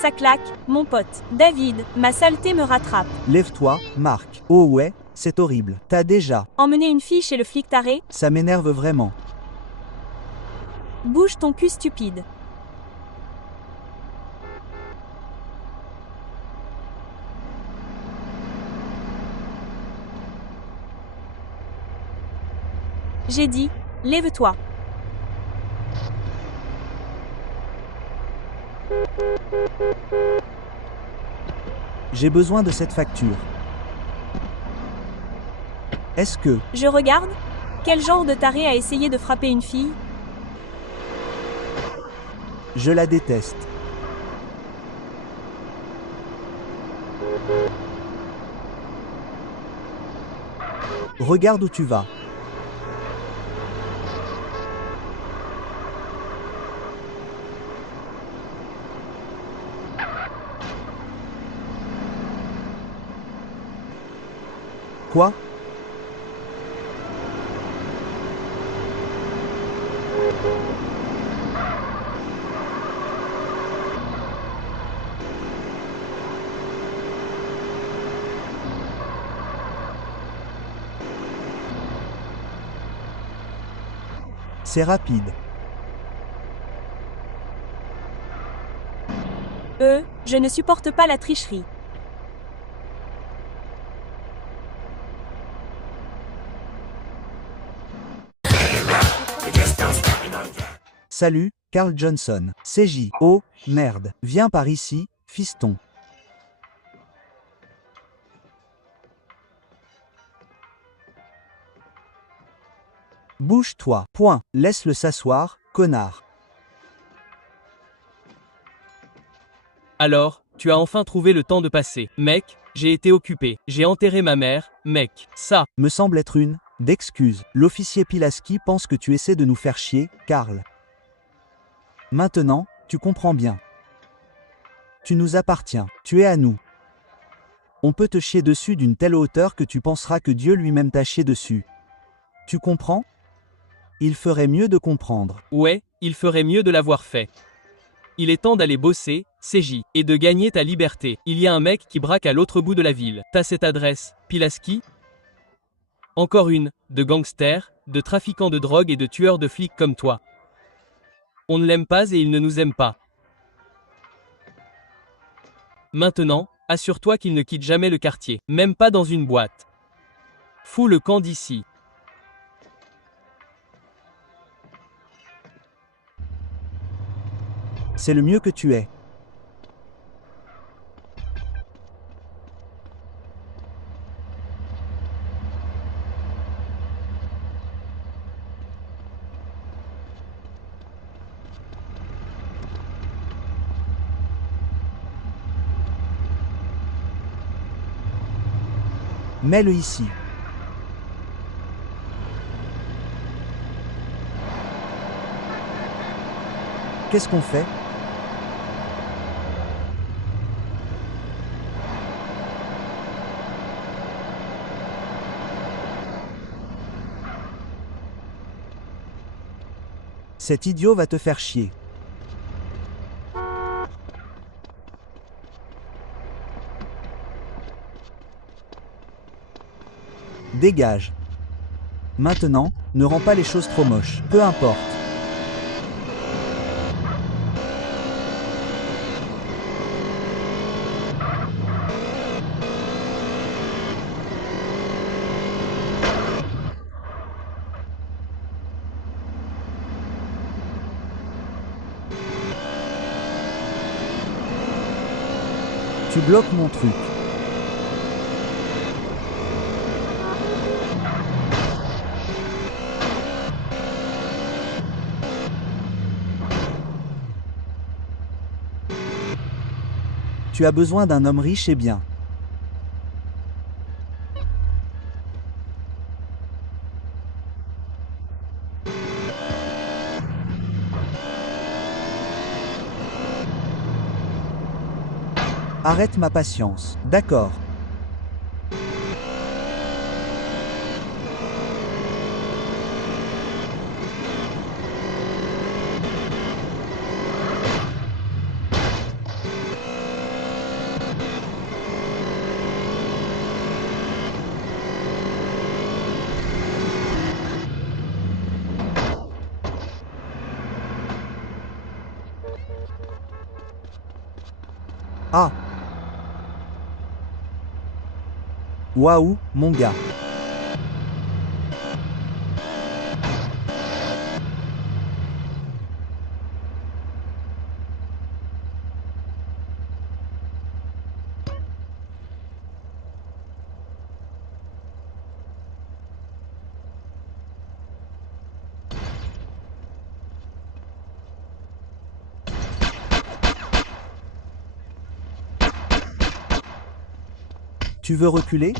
Ça claque, mon pote. David, ma saleté me rattrape. Lève-toi, Marc. Oh ouais, c'est horrible. T'as déjà. Emmener une fille chez le flic taré? Ça m'énerve vraiment. Bouge ton cul stupide. J'ai dit, lève-toi. J'ai besoin de cette facture. Est-ce que... Je regarde? Quel genre de taré a essayé de frapper une fille? Je la déteste. Regarde où tu vas. Quoi? C'est rapide. Je ne supporte pas la tricherie. Salut, Carl Johnson. CJ. Oh, merde. Viens par ici, fiston. Bouge-toi. Point. Laisse-le s'asseoir, connard. Alors, tu as enfin trouvé le temps de passer. Mec, j'ai été occupé. J'ai enterré ma mère, mec. Ça. Me semble être une d'excuse. L'officier Pilaski pense que tu essaies de nous faire chier, Carl. Maintenant, tu comprends bien. Tu nous appartiens. Tu es à nous. On peut te chier dessus d'une telle hauteur que tu penseras que Dieu lui-même t'a chié dessus. Tu comprends? Il ferait mieux de comprendre. Ouais, il ferait mieux de l'avoir fait. Il est temps d'aller bosser, CJ, et de gagner ta liberté. Il y a un mec qui braque à l'autre bout de la ville. T'as cette adresse, Pilaski? Encore une, de gangsters, de trafiquants de drogue et de tueurs de flics comme toi. On ne l'aime pas et il ne nous aime pas. Maintenant, assure-toi qu'il ne quitte jamais le quartier, même pas dans une boîte. Fous le camp d'ici. C'est le mieux que tu aies. Mets-le ici. Qu'est-ce qu'on fait? Cet idiot va te faire chier. Dégage. Maintenant, ne rends pas les choses trop moches. Peu importe. Tu bloques mon truc. Tu as besoin d'un homme riche et bien. Arrête ma patience. D'accord. Ah! Waouh, mon gars! Tu veux reculer?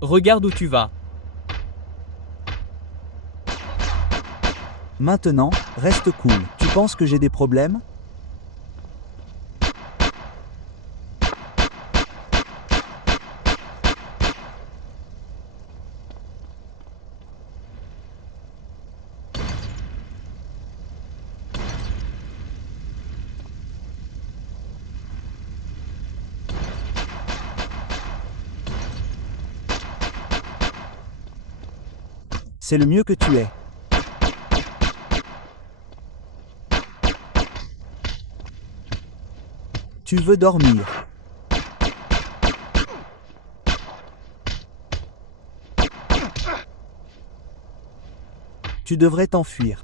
Regarde où tu vas. Maintenant, reste cool. Tu penses que j'ai des problèmes? C'est le mieux que tu aies. Tu veux dormir. Tu devrais t'enfuir.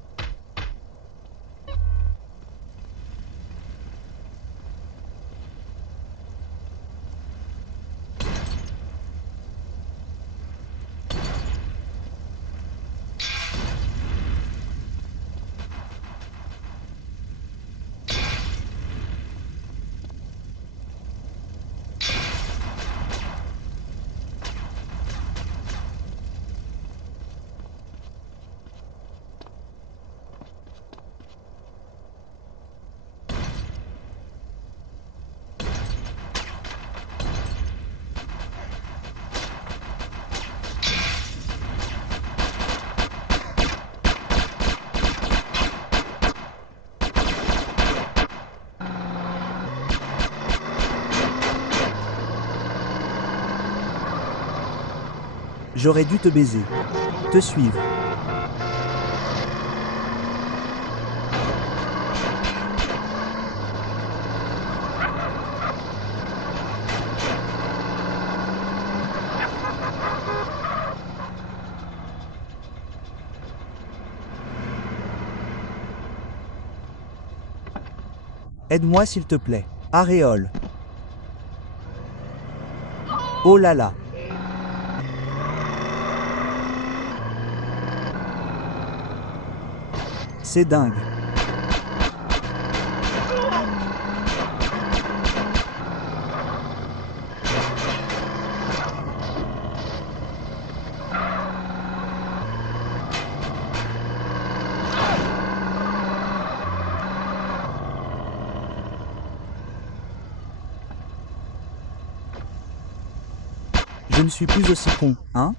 J'aurais dû te baiser. Te suivre. Aide-moi s'il te plaît. Aréole. Oh là là. C'est dingue. Je ne suis plus aussi con, hein?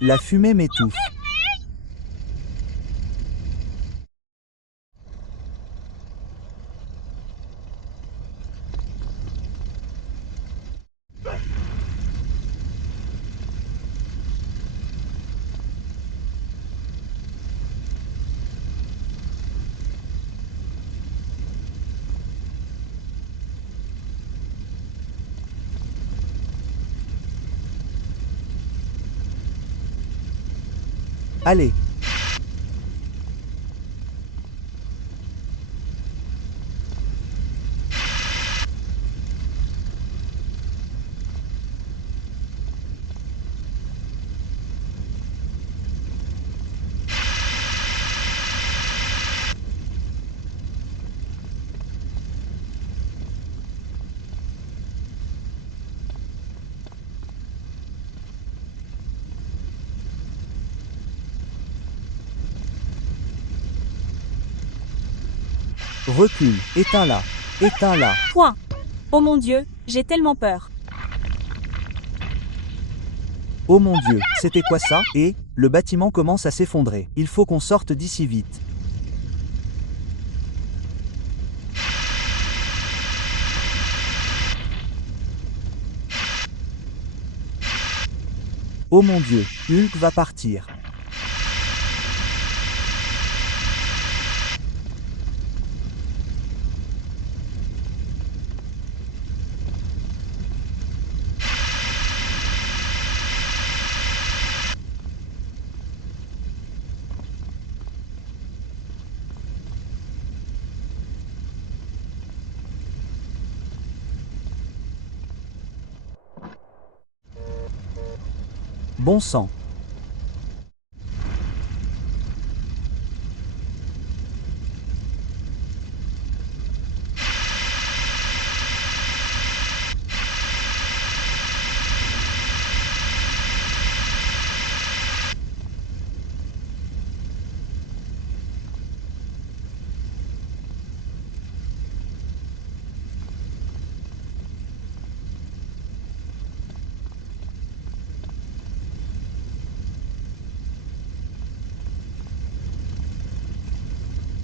La fumée m'étouffe. Allez. Recule, éteins-la, éteins-la. Point. Oh mon Dieu, j'ai tellement peur. Oh mon Dieu, c'était quoi ça? Et, le bâtiment commence à s'effondrer. Il faut qu'on sorte d'ici vite. Oh mon Dieu, Hulk va partir. Bon sang.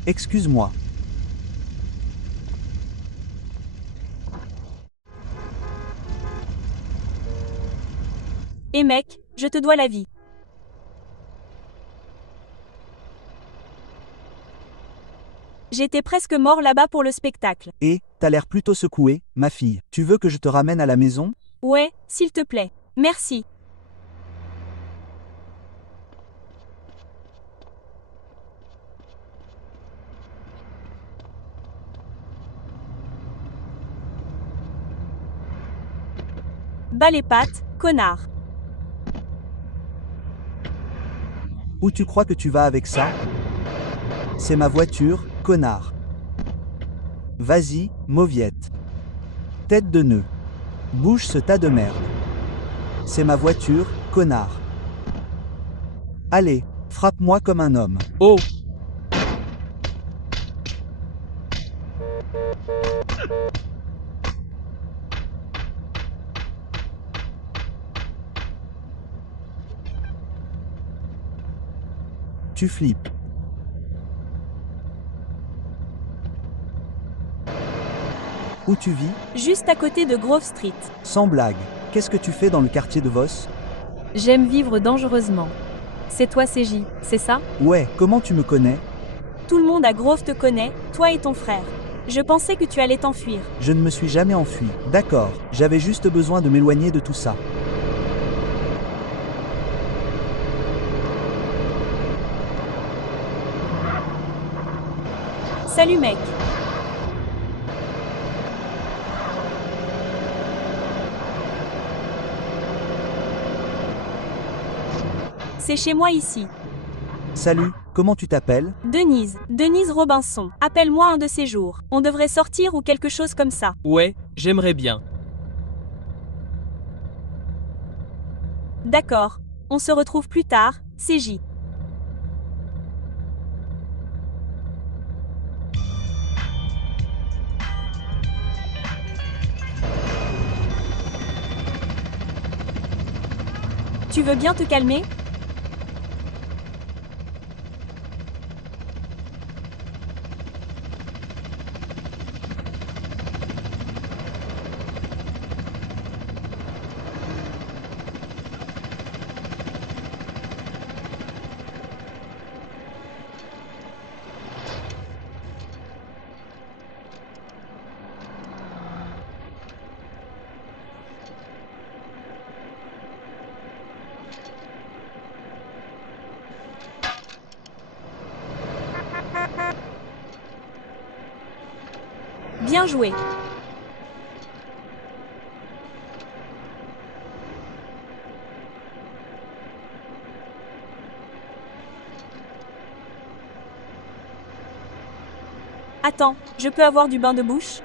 Excuse-moi. Et mec, je te dois la vie. J'étais presque mort là-bas pour le spectacle. Et, t'as l'air plutôt secouée, ma fille. Tu veux que je te ramène à la maison? Ouais, s'il te plaît. Merci. Bas les pattes, connard. Où tu crois que tu vas avec ça? C'est ma voiture, connard. Vas-y, mauviette. Tête de nœud. Bouge ce tas de merde. C'est ma voiture, connard. Allez, frappe-moi comme un homme. Oh! Tu flippes. Où tu vis? Juste à côté de Grove Street. Sans blague. Qu'est-ce que tu fais dans le quartier de Voss? J'aime vivre dangereusement. C'est toi CJ, c'est ça? Ouais, comment tu me connais? Tout le monde à Grove te connaît, toi et ton frère. Je pensais que tu allais t'enfuir. Je ne me suis jamais enfui. D'accord, j'avais juste besoin de m'éloigner de tout ça. Salut mec. C'est chez moi ici. Salut, comment tu t'appelles? Denise Robinson. Appelle-moi un de ces jours. On devrait sortir ou quelque chose comme ça. Ouais, j'aimerais bien. D'accord. On se retrouve plus tard, CJ. Tu veux bien te calmer? Bien joué. Attends, je peux avoir du bain de bouche?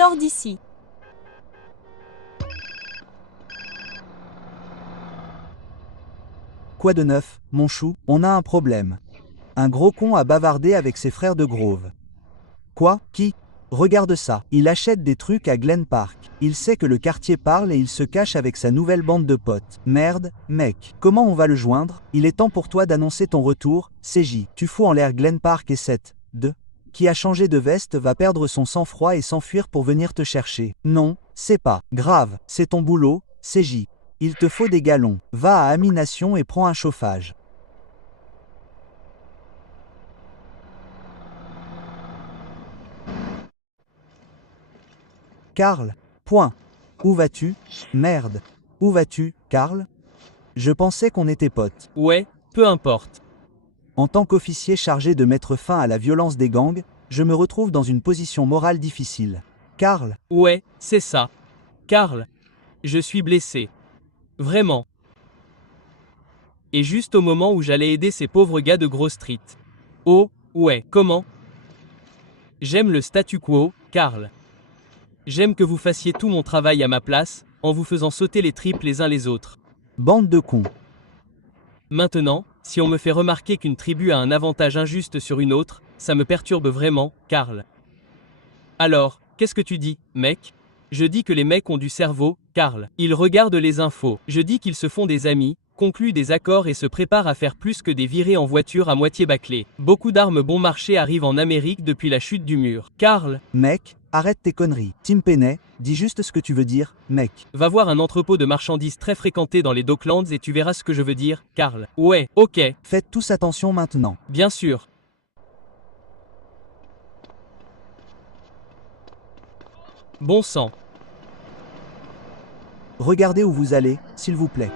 Sors d'ici. Quoi de neuf, mon chou? On a un problème. Un gros con a bavardé avec ses frères de Grove. Quoi? Qui? Regarde ça. Il achète des trucs à Glen Park. Il sait que le quartier parle et il se cache avec sa nouvelle bande de potes. Merde, mec. Comment on va le joindre? Il est temps pour toi d'annoncer ton retour, CJ. Tu fous en l'air Glen Park et cette, qui a changé de veste va perdre son sang-froid et s'enfuir pour venir te chercher. Non, c'est pas grave. C'est ton boulot, CJ. Il te faut des galons. Va à Amination et prends un chauffage. Karl. Point. Où vas-tu? Merde. Où vas-tu, Karl? Je pensais qu'on était potes. Ouais, peu importe. En tant qu'officier chargé de mettre fin à la violence des gangs, je me retrouve dans une position morale difficile. Karl. Ouais, c'est ça. Karl. Je suis blessé. Vraiment. Et juste au moment où j'allais aider ces pauvres gars de Grove Street. Oh, ouais, comment? J'aime le statu quo, Karl. J'aime que vous fassiez tout mon travail à ma place, en vous faisant sauter les tripes les uns les autres. Bande de cons. Maintenant, si on me fait remarquer qu'une tribu a un avantage injuste sur une autre, ça me perturbe vraiment, Karl. Alors, qu'est-ce que tu dis, mec? Je dis que les mecs ont du cerveau, Karl. Ils regardent les infos. Je dis qu'ils se font des amis, concluent des accords et se préparent à faire plus que des virées en voiture à moitié bâclées. Beaucoup d'armes bon marché arrivent en Amérique depuis la chute du mur. Karl. Mec, arrête tes conneries. Tim Penney, dis juste ce que tu veux dire, mec. Va voir un entrepôt de marchandises très fréquenté dans les Docklands et tu verras ce que je veux dire, Karl. Ouais, ok. Faites tous attention maintenant. Bien sûr. Bon sang. Regardez où vous allez, s'il vous plaît.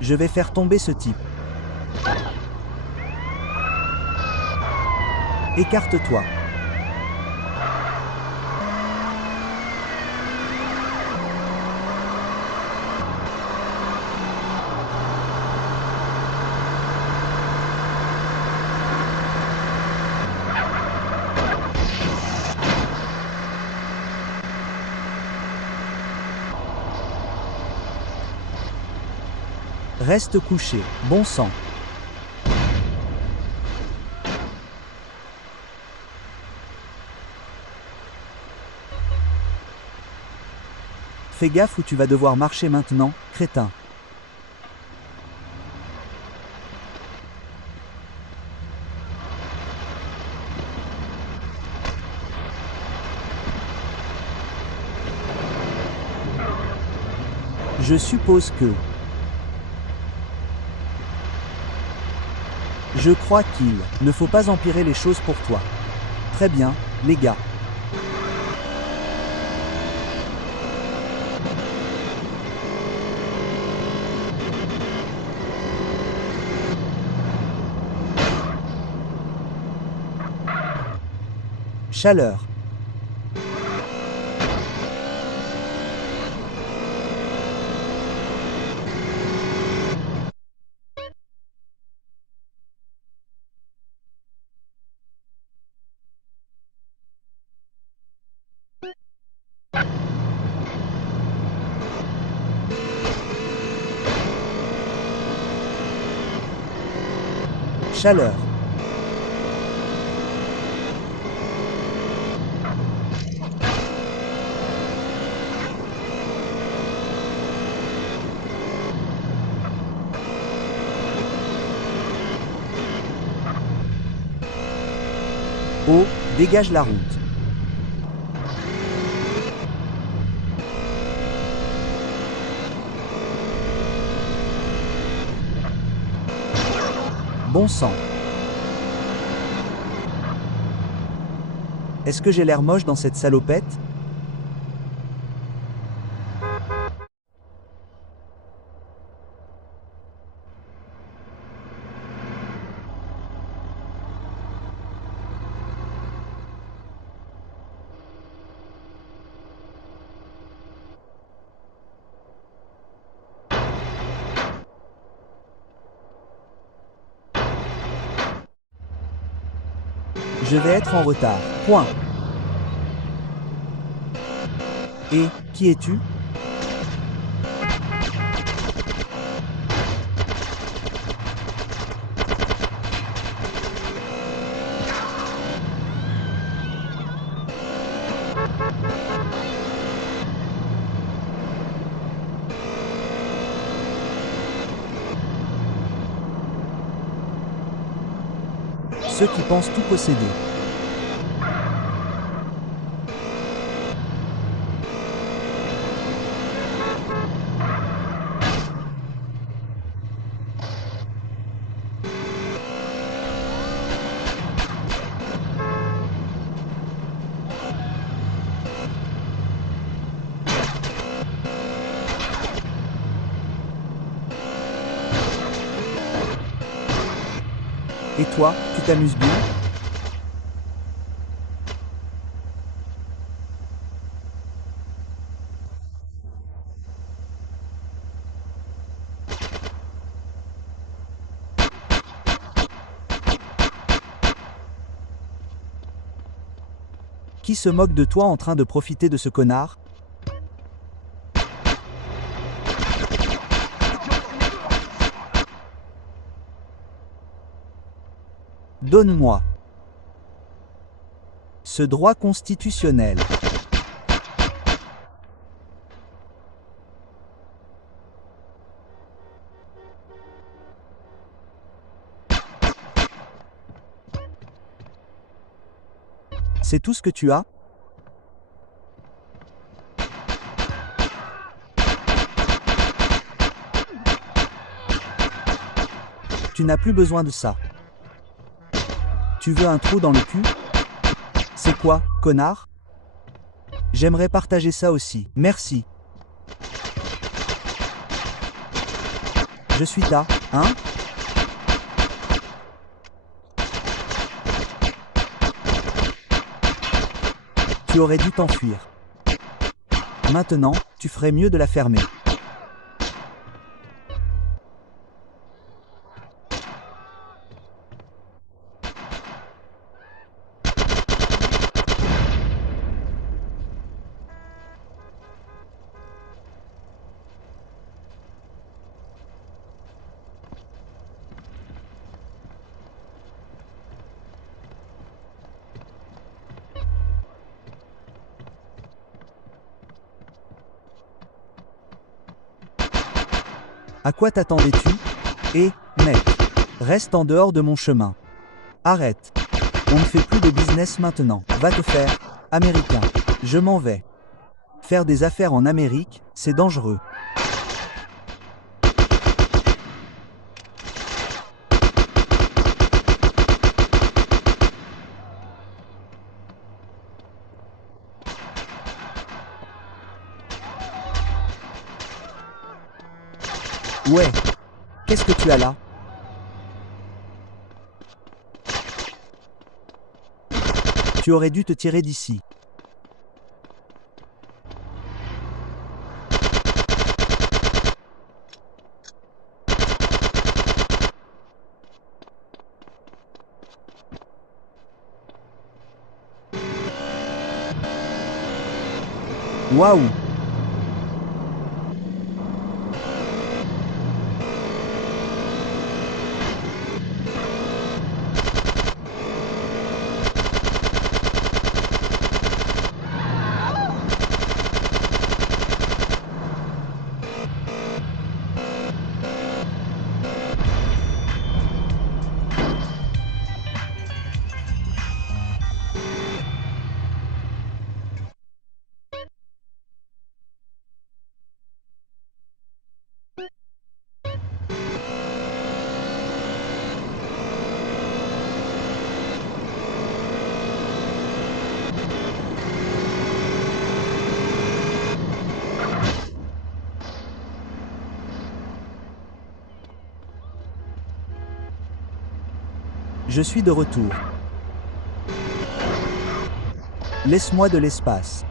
Je vais faire tomber ce type. Écarte-toi. Reste couché, bon sang. Fais gaffe où tu vas devoir marcher maintenant, crétin. Je suppose que... Je crois qu'il ne faut pas empirer les choses pour toi. Très bien, les gars. Chaleur. Chaleur. Oh, dégage la route. Bon sang. Est-ce que j'ai l'air moche dans cette salopette? Je Je vais être en retard. Point. Et, qui es-tu? Ceux qui pensent tout posséder. Et toi, tu t'amuses bien? Qui se moque de toi en train de profiter de ce connard? Donne-moi ce droit constitutionnel. C'est tout ce que tu as? Tu n'as plus besoin de ça. Tu veux un trou dans le cul? C'est quoi, connard? J'aimerais partager ça aussi. Merci. Je suis ta, hein? Tu aurais dû t'enfuir. Maintenant, tu ferais mieux de la fermer. À quoi t'attendais-tu? Eh, mec, reste en dehors de mon chemin. Arrête. On ne fait plus de business maintenant. Va te faire, américain. Je m'en vais. Faire des affaires en Amérique, c'est dangereux. Ouais. Qu'est-ce que tu as là? Tu aurais dû te tirer d'ici. Waouh! Je suis de retour. Laisse-moi de l'espace.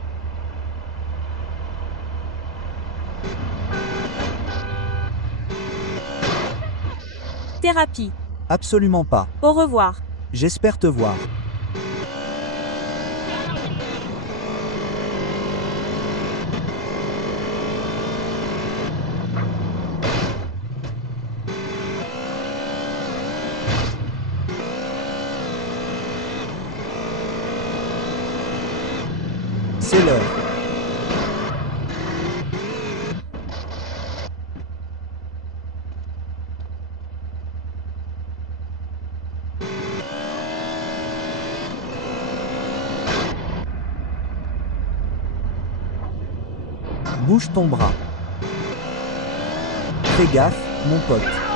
Thérapie. Absolument pas. Au revoir. J'espère te voir. C'est l'heure. Bouge ton bras. Fais gaffe, mon pote.